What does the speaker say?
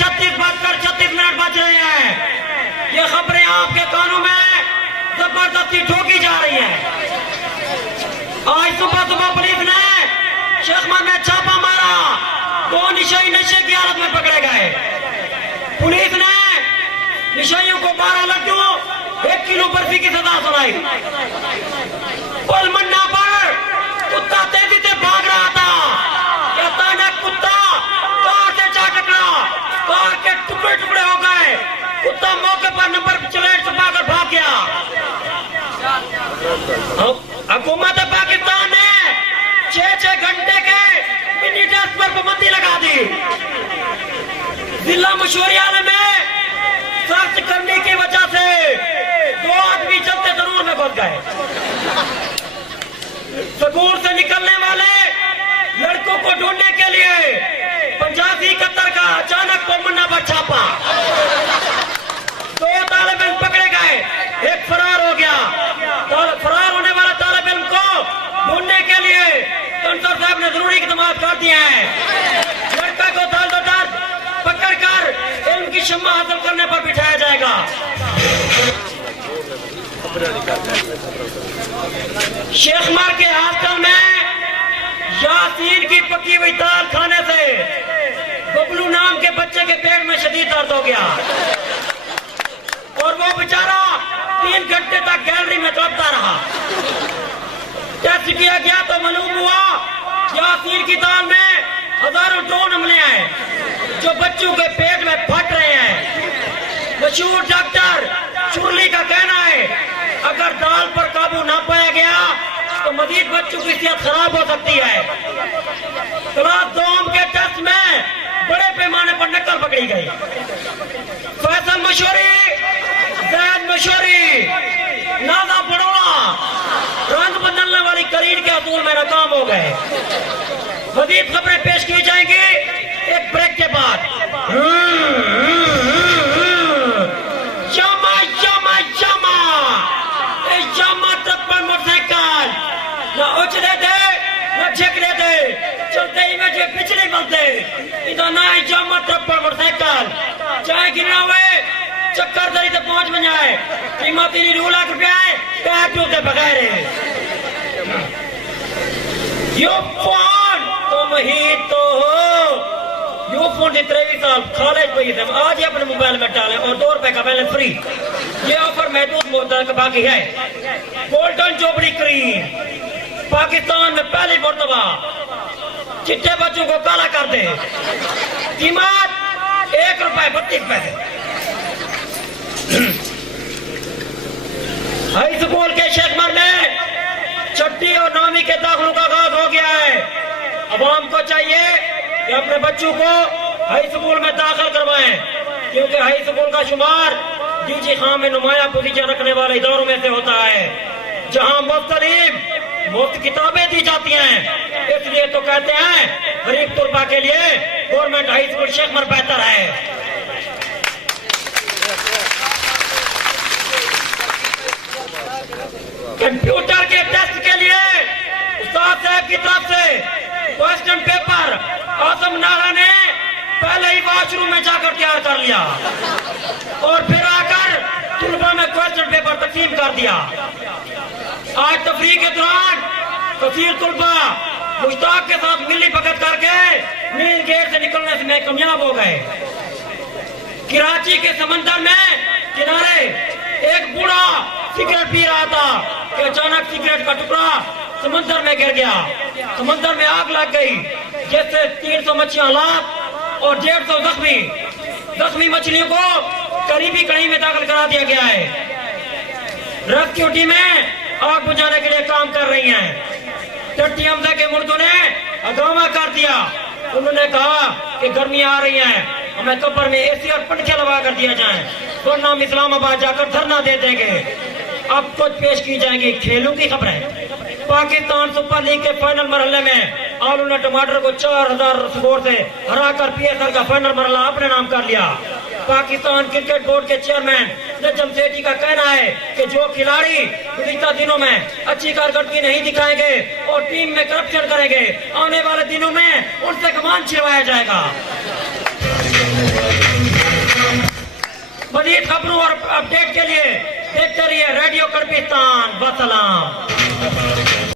36 minute बज रहे हैं। ये खबरें आपके कानों में जबरदस्ती ठोकी जा रही हैं। आज सुबह पुलिस ने शेखमन में छापा मारा, 2 नशे की हालत में पकड़े गए। पुलिस ने नशेइयों को 12 लड्डू 1 किलो बर्फी की सजा सुनाई। पुल मन्ना पर कुत्ता तेजी से भाग रहा था कि अचानक कुत्ता कार से जा टकरा, कार के टुकड़े टुकड़े हो गए। कुत्ता मौके पर नंबर प्लेट छुपाकर भाग गया। हुकूमत पाकिस्तान ने 6 घंटे के मिनी टेस्ट पर पाबंदी लगा दी। जिला मशहूरियाना में सर्च करने की वजह से 2 आदमी चलते जरूर में घुस गए। स्कूल से निकलने वाले लड़कों को ढूंढने के लिए 85-71 का अचानक कोमन्ना पर छापा। 2 तालिब इल्म पकड़े गए, एक फरार हो गया। फरार होने वाला तालिब इल्म को ढूंढने के लिए कंसर साहब ने जरूरी इक़दाम कर दिए हैं। लड़का को दर पकड़कर इल्म की शम्मा हासिल करने पर बिठाया जाएगा। शेखमार के हॉस्टल में यासीन की पकी हुई दाल खाने से बबलू नाम के बच्चे के पेट में शदीद दर्द हो गया और वो बेचारा 3 घंटे तक गैलरी में तड़पता रहा। टेस्ट किया गया तो मालूम हुआ यासीन की दाल में हजारों ड्रोन हमले हैं जो बच्चों के पेट में फट रहे हैं। मशहूर डॉक्टर चुरली का कहना है अगर दाल पर काबू ना पाया गया तो मजीद बच्चों की सेहत खराब हो सकती है। क्लास 2 के टेस्ट में बड़े पैमाने पर नकल पकड़ी गई। फैसल मशहूरी, जैद मशहूरी, नाजा बड़ोला रंग बदलने वाली करीन के असूल में नाकाम हो गए। मजीद खबरें पेश की जाएंगी एक ब्रेक के बाद। मोटरसाइकिल न उछले थे न झिकरे थे, चलते ही में पिछले मिलते इधर ना जामा ट्रक पर मोटरसाइकिल चाहे गिरना हुए चक्कर दरी से पहुंच में जाए। कीमत 2 लाख रुपया है, पैर से बगैर यो फोन तुम ही तो हो। यो फोन 23 साल कॉलेज पे थे, आज ही अपने मोबाइल में डालें और 2 रुपए का बैलेंस फ्री। ये ऑफर महदूद मुद्दत बाकी है। गोल्डन चोपड़ी क्रीम पाकिस्तान में पहली मरतबा चिट्टे बच्चों को काला कर दे। कीमत ₹1.32। हाई स्कूल के शेखमर में 6वीं और 9वीं के दाखिलों का आगाज हो गया है। अवाम को चाहिए कि अपने बच्चों को हाई स्कूल में दाखिल करवाएं क्योंकि हाई स्कूल का शुमार डीजी खान में नुमाया पोजीशन रखने वाले इदारों में से होता है जहां मुफ्त किताबें दी जाती हैं। इसलिए तो कहते हैं गरीब तुलबा के लिए गवर्नमेंट हाई स्कूल शेखमर बेहतर है। कंप्यूटर के टेस्ट के लिए उस्ताद साहब की तरफ से क्वेश्चन पेपर आजम नारा ने पहले ही वॉशरूम में जाकर तैयार कर लिया और फिर आकर तुलबा में क्वेश्चन पेपर तकसीम कर दिया। आज तफरीह के दौरान तफसीर तुलबा मुश्ताक के साथ मिली भगत करके मेन गेट से निकलने से मैं कामयाब हो गए। कराची के समंदर में किनारे एक बूढ़ा सिगरेट पी रहा था कि अचानक सिगरेट का टुकड़ा समंदर में गिर गया। समंदर में आग लग गई जिससे 300 मछलियां हलाक और 150 जख्मी मछलियों को करीबी कड़ी में दाखिल करा दिया गया है। रेस्क्यू टीमें आग बुझाने के लिए काम कर रही हैं। टट्टी हमजा के मुर्दों ने अगावा कर दिया। उन्होंने कहा कि गर्मी आ रही है, हमें कब्र में एसी और पंखे लगा कर दिया जाए वरना हम इस्लामाबाद जाकर धरना दे देंगे। अब कुछ पेश की जाएंगी खेलों की खबरें। पाकिस्तान सुपर लीग के फाइनल मरहले में आलू ने टमाटर को 4000 स्कोर से हराकर PSL का फाइनल मरहला अपने नाम कर लिया। पाकिस्तान क्रिकेट बोर्ड के चेयरमैन नजम सेठी का कहना है कि जो खिलाड़ी गुज़िश्ता दिनों में अच्छी कारकर्दगी नहीं दिखाएंगे और टीम में करप्शन करेंगे, आने वाले दिनों में उनसे कमान छिड़वाया जाएगा। मजीद खबरों और अपडेट के लिए देखते रहिए रेडियो कर्पिस्तान। वसलाम।